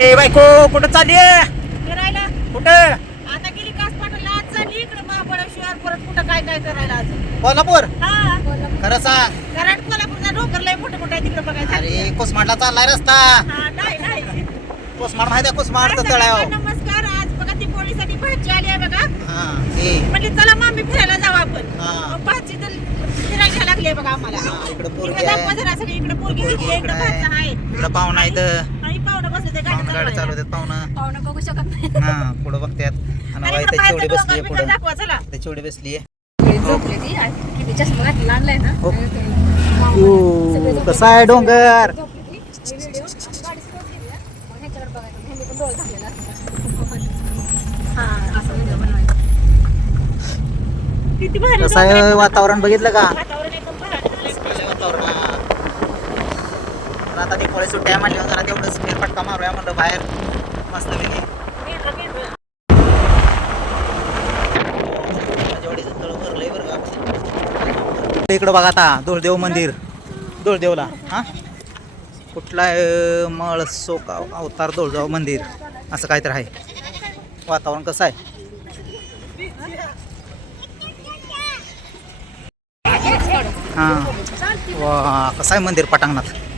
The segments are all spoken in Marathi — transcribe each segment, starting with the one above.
ए बायको कुठं चालली फिरायला? कुठं? आता गेली कास पाटला आज चालली इकडे महाबळेश्वर परत कुठं काय काय करायला आज? कोल्हापूर? हा. खरं सांग कराड कोल्हापूरचा डोकर लय मोठे मोठे तिकडे बघायचं अरे कुसमाडला चाललाय रस्ता. हा नाही नाही. कुसमाड माहिती कुसमाडचं काय तळाव सगळ्यांना नमस्कार. आज बघा ती पोळीसाठी भाजी आली आहे बघा. हा ए. म्हणजे चला मामी फिरायला जाऊ आपण. हा. मग भाजी तर फिरायला लागली आहे बघा आम्हाला. हा, इकडं पोरगी इकडे आहे. दाखवा जरा सगळी इकडे पोरगी इकडे भाजी आहे. इकडं पाहुणा इथं. पाहुणं ते पाहुणं बघू शकत नाही. हा पुढं बघतात. आणि बसली पुढं. चला. बसली हो. कसा आहे डोंगर? झोपली ती. मी व्हिडिओ आणि तर आता दिवाळी सुट्ट्या म्हणल्यावर जरा तेवढंच फेरफटका मारूया म्हणलं बाहेर. मस्त गेली इकडं बघा आता धुळदेव मंदिर. दोळदेवला हा? कुठला आहे मळसोका अवतार दोळदेव मंदिर. असं काहीतरी आहे. वातावरण कसं आहे? हां. वा कसं आहे मंदिर पटांगणात?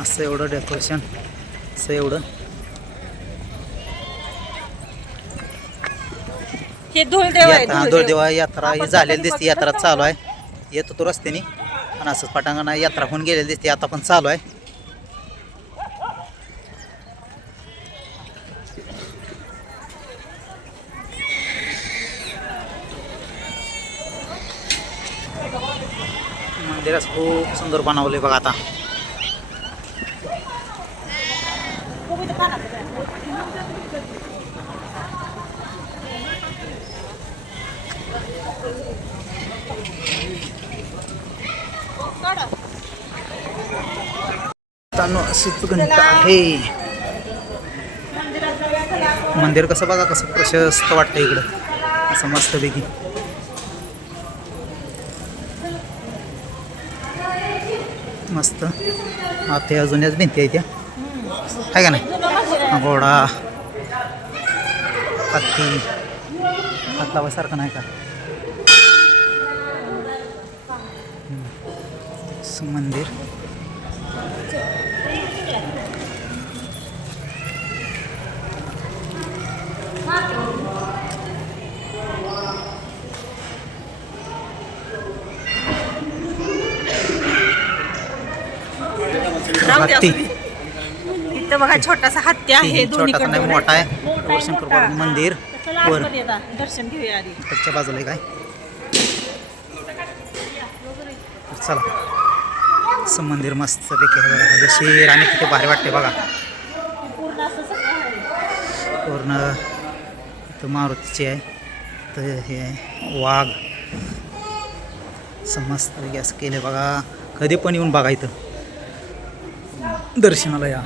असं एवढं डेकोरेशन असं एवढं. हे धुळदेव धुळदेव. यात्रा ही झालेली दिसते यात्रा चालू आहे. येत होतो रस्त्याने. आणि असंच पटांगण यात्रा होऊन गेलेली दिसते आता पण चालू आहे. मंदिरात खूप सुंदर बनवले बघा आता तांदूळ असंच घंटा आहे. मंदिर कसं बघा कसं प्रशस्त वाटतं इकडं. असं मस्तपैकी. मस्त. आता या जुन्याच भिंती आहे त्या. आहे का नाही? घोडा। हत्ती हात लावायसारखं नाही का मंदिर. हत्ती इथं बघा छोटासा हत्ती आहे छोटासा नाही मोठा आहे. शंकर मंदिर वर. दर्शन घेऊया आधी. बाजूला काय? चला. असं मंदिर मस्त पैकी आहे बघा. जशी राणी किती भारी वाटते बघा. पूर्ण इथं मारुतीची आहे. तर हे आहे. वाघ. असं मस्त पैकी असं केलं बघा. कधी पण येऊन बघा इथं. दर्शनाला या.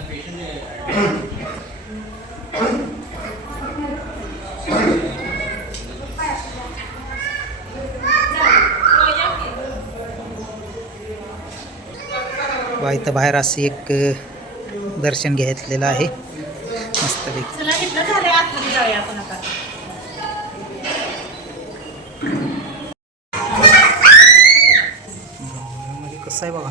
इथं बाहेर असं एक दर्शन घेतलेलं आहे. मध्ये कसं आहे बघा?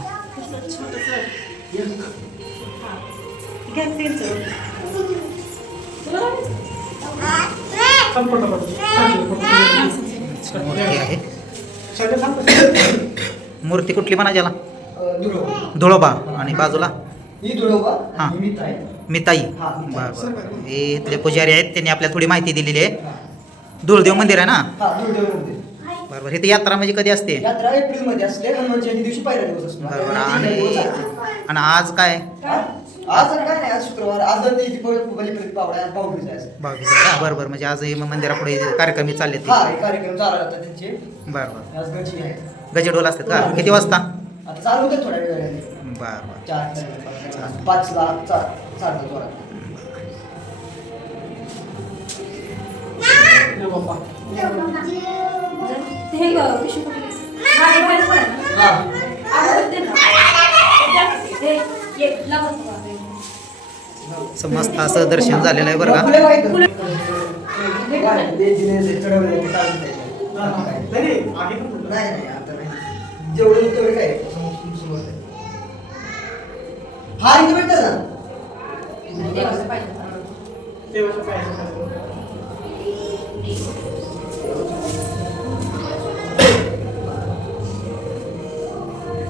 मूर्ती कुठली म्हणा ज्याला? धुळोबा. आणि बाजूला? हां मिताई. बरं बरं. हे इथले पुजारी आहेत त्यांनी आपल्याला थोडी माहिती दिलेली आहे. धुळदेव मंदिर आहे ना? बरं बरं. इथे यात्रा म्हणजे कधी असते? यात्रा एप्रिलमध्ये असते हनुमान जयंती दिवशी पहिला दिवस असतो. बरं बरं. आणि आणि आज काय? आज काय नाही आज शुक्रवार. आज तर ती बलिप्रतिक पावडा आज भाऊबीज आहे. आज. बावीस आहे. का? बरं बरं. म्हणजे आज हे मंदिरापुढे कार्यक्रम चालले हा हे कार्यक्रम चालू राहतात त्यांचे. बरं बरं. आज गची आहे. गजेडोल असतात का? किती वाजता? आता चालू होते थोड्या वेळाने. बरं बरं. चार पाचला चार जोरात ग? हा, हे. हा ना. मस्त असं दर्शन झालेलं आहे बरं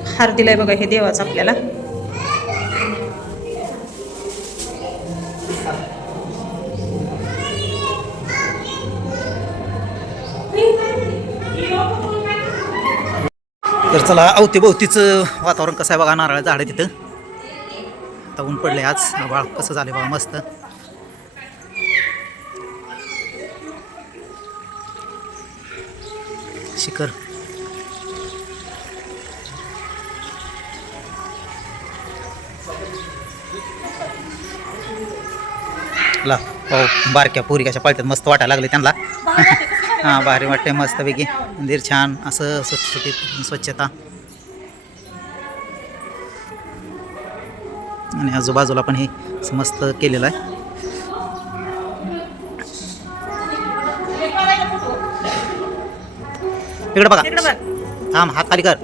हार दिलाय बघा हे देवाचं आपल्याला. चला अवतीभोवतीचं वातावरण कसं आहे बघा नारळ झाड आहे तिथं. आता ऊन पडले आज. आभाळ कसं झालं बघा मस्त. शिखर. ला हो बारक्या पोरी कशा पळतात मस्त वाटायला लागले त्यांना. हां भारी वाटते मस्तपैकी. मंदिर छान असं सुटसुटीत स्वच्छता. आणि आजूबाजूला पण हे असं मस्त केलेलं आहे. इकडे बघा. तिकडे बघ. थांब हात खाली कर.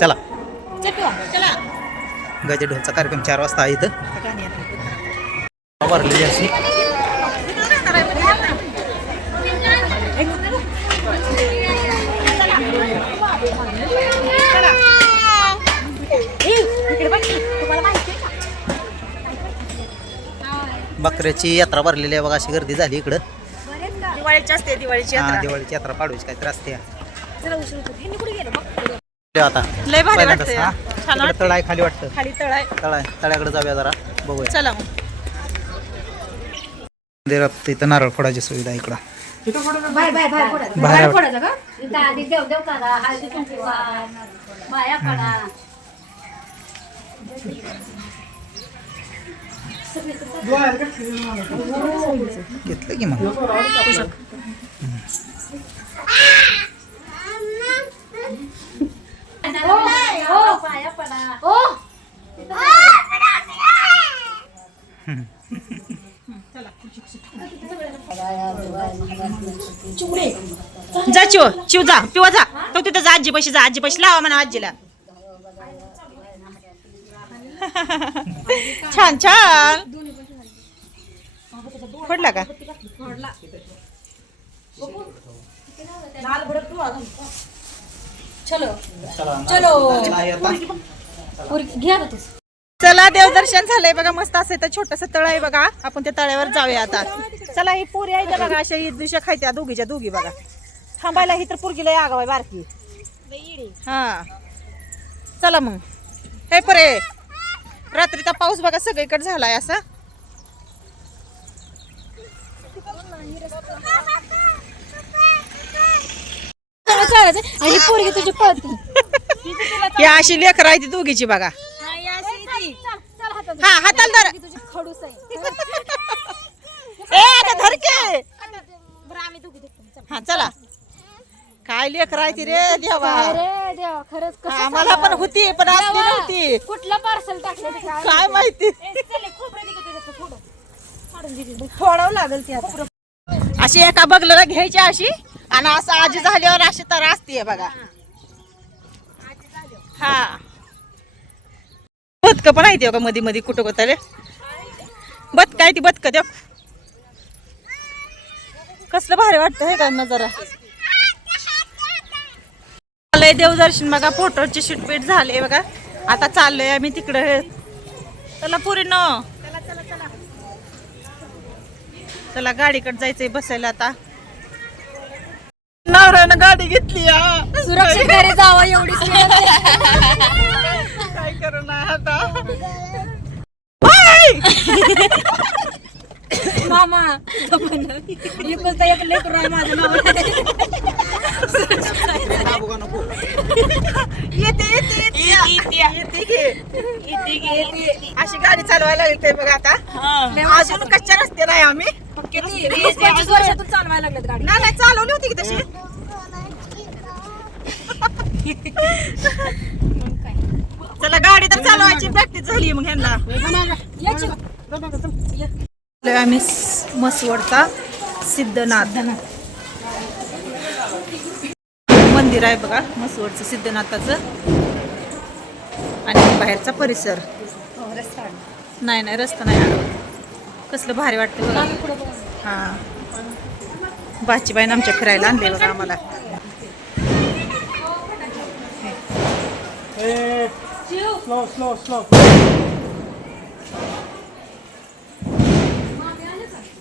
चला. गजे ढोलचा कार्यक्रम चार वाजता आहे इथं. अशी. बकऱ्याची यात्रा भरलेली आहे बघा अशी गर्दी झाली इकडं. दिवाळीची असते दिवाळीची हा यात्रा. दिवाळीची यात्रा पाडूची काहीतरी असते. आता. लय भारी पहिल्यांदाच, वाटतंय. हा? छान तिकडं वाटतंय. तळ आहे खाली वाटतं. खाली तळ आहे तळ आहे तळ्याकडे जाऊया जरा. बघूया. चला मग. मंदिरात इथं नारळ फोडायची सुविधा आहे इकडं. बाय बाय बाय फोडायचं. बाहेर. बाहेर फोडायचं का? इथं आधी देव देव करा. हळदी कुंकू वाहा, बाया पडा घेतलं की मग? जा चिव चिव जा पिवा जा. तो तिथं जा आजी पैसे जा आजी पैसे लावा म्हणा आजीला. छान छान. पडला का? चलो. चलो घ्या देवदर्शन झालंय बघा मस्त असं तर छोटस तळ आहे बघा. आपण त्या तळ्यावर जाऊया आता. चला ही पुरी आहे बघा अशा ही दिशा खायत्या दोघीच्या दोघी बघा. थांबायला ही तर पुरगीला आगाव आहे बारकी. हा. चला मग. हे परे. रात्रीचा पाऊस बघा सगळीकडे झालाय असा. आणि पोरगी तुझी पळती. ही अशी लेकर आहे ती दोघीची बघा. हा हाताला धर. तुझी खडूस आहे. ए आता धर के. बरं आम्ही दोघी देखतो. चल. हा चला. काय आहे ती रे देवा? अरे देवा खरंच कसं आम्हाला पण होती पण देवा, नव्हती. कुठलं पार्सल टाकलं ते काय काय माहिती. फोडावं लागेल ती आता. अशी एका बगलला घ्यायची अशी आणि असं आजी झाल्यावर अशी तर असते बघा. हा. बदक पण आहे ते बघा मध्ये मध्ये कुठं कुठं रे बदक आहे ती बदक देव. कसलं भारी वाटतं हे का नजरा. चाललंय देवदर्शन बघा फोटोची शूटपीट झाले बघा आता चाललोय आम्ही तिकडं चला पुरी न चला गाडीकडे जायचंय बसायला आता नवऱ्यानं गाडी घेतली. सुरक्षित घरी जावं विनंती. काय करू ना आता! मामा. एकुलता एक लेकरू आहे माझं नाव येते येते येते. अशी गाडी चालवायला लागली ते बघा आता. अजून कच्च्या रस्ते नाही आम्ही. किती? वीस पंचवीस वर्षातून चालवायला लागलेत गाडी. नाही नाही चालवली होती की तशी. चला गाडी तर चालवायची प्रॅक्टिस झाली मग ह्यांना. जातोय आम्ही मसवडचा सिद्धनाथ मंदिर आहे बघा मसवडचं सिद्धनाथाचं आणि बाहेरचा परिसर नाही नाही रस्ता नाही आडवत कसलं भारी वाटतं बघा हा बाचीबाईनं आमच्या फिरायला आणले बघा आम्हाला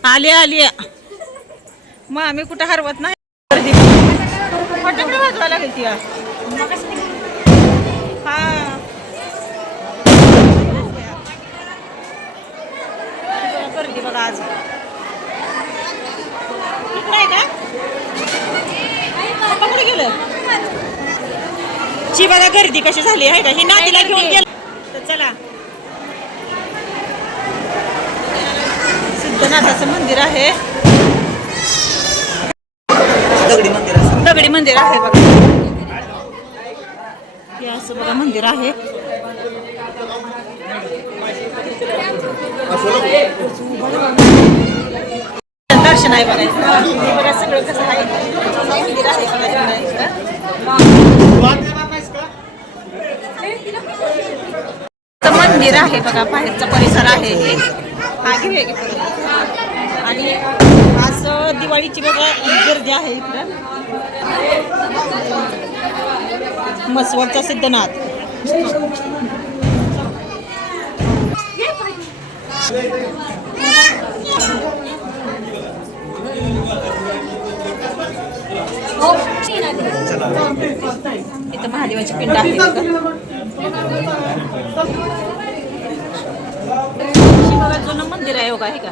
आली आली. मग आम्ही कुठं हरवत नाही. गर्दी. फटाकडे वाजवायला लागेल ती हा. गर्दी बघा आज. इकडे आहे का? कुठे गेलं ची बघा गर्दी कशी झाली. आहे का? ही नातीला घेऊन गेलं. तर चला. भोलेनाथाचं मंदिर आहे. दगडी मंदिर दगडी मंदिर आहे बघा. हे असं बघा मंदिर आहे. दर्शन आहे बघा हे बघा सगळं कसं आहे. मंदिर आहे बघा मंदिर आहे बघा बाहेरचा परिसर आहे हे. हा घेऊया आणि असं दिवाळीची बघा गर्दी आहे इकडं. मसवडचा सिद्धनाथ. इथं महादेवाची पिंड आहे मंदिर आहे बघा हे का?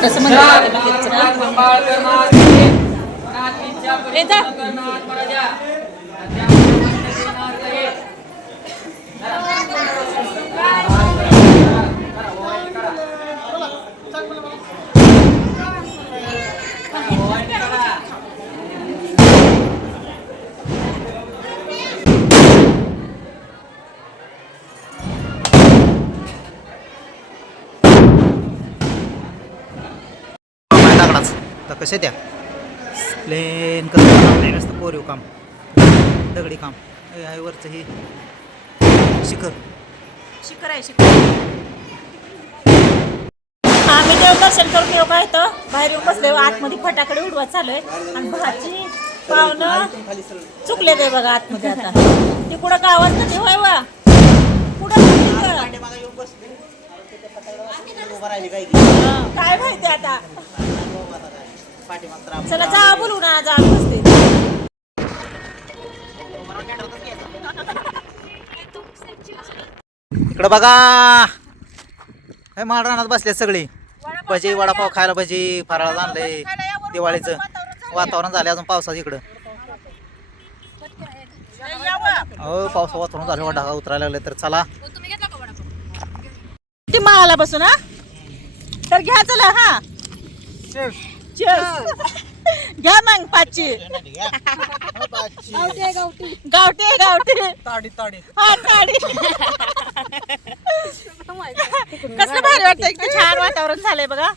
छोटस मंदिर कसे त्या प्लेन कसं प्लेन असतं कोरीव काम. दगडी काम. आहे वरचं हे. शिखर. शिखर आहे शिखर. आम्ही देवदर्शन करून येऊ काय तर बाहेर येऊन बसले आतमध्ये फटाकडे उडवत चालूय आणि भाजी पाहुणं चुकले ते बघा आतमध्ये आता. ते कुठं गावात नाही होय वा? कुठं काय माहिती आता? चला जा बोलू ना जा बसते. इकडं बघा. हे माळ रानात बसले सगळी. भजी वडापाव खायला भजी फराळ आणलंय. दिवाळीचं वातावरण झालं अजून पावसाचं इकडं. हो पावसा वातावरण झालं वाटा उतरायला लागले तर चला. तुम्ही घेतला का वडापाव? ती माळाला बसून हा? तर घ्या चला हा. घ्या मग पाचशे. गावठी आहे, गावठी. गावठी गावठी. ताडी ताडी. हा गाडी कसलं भारी वाटतं एकदम छान वातावरण झालंय बघा.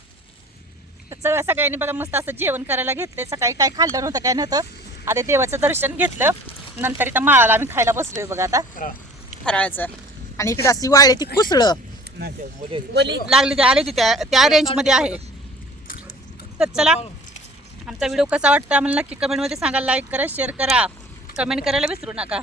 तर सगळ्या सगळ्यांनी बघा मस्त असं जेवण करायला घेतलंय. सकाळी काय खाल्लं नव्हतं काय नव्हतं. आता देवाचं दर्शन घेतलं. नंतर इथं माळाला आम्ही खायला बसलोय बघा आता. फराळाचं. आणि इकडे अशी वाळली ती कुसळं लागली ते आले ती त्या त्या रेंजमध्ये आहे. तर चला. आमचा व्हिडिओ कसा वाटतो आम्हाला नक्की कमेंटमध्ये सांगा लाईक करा शेअर करा. कमेंट करायला विसरू नका.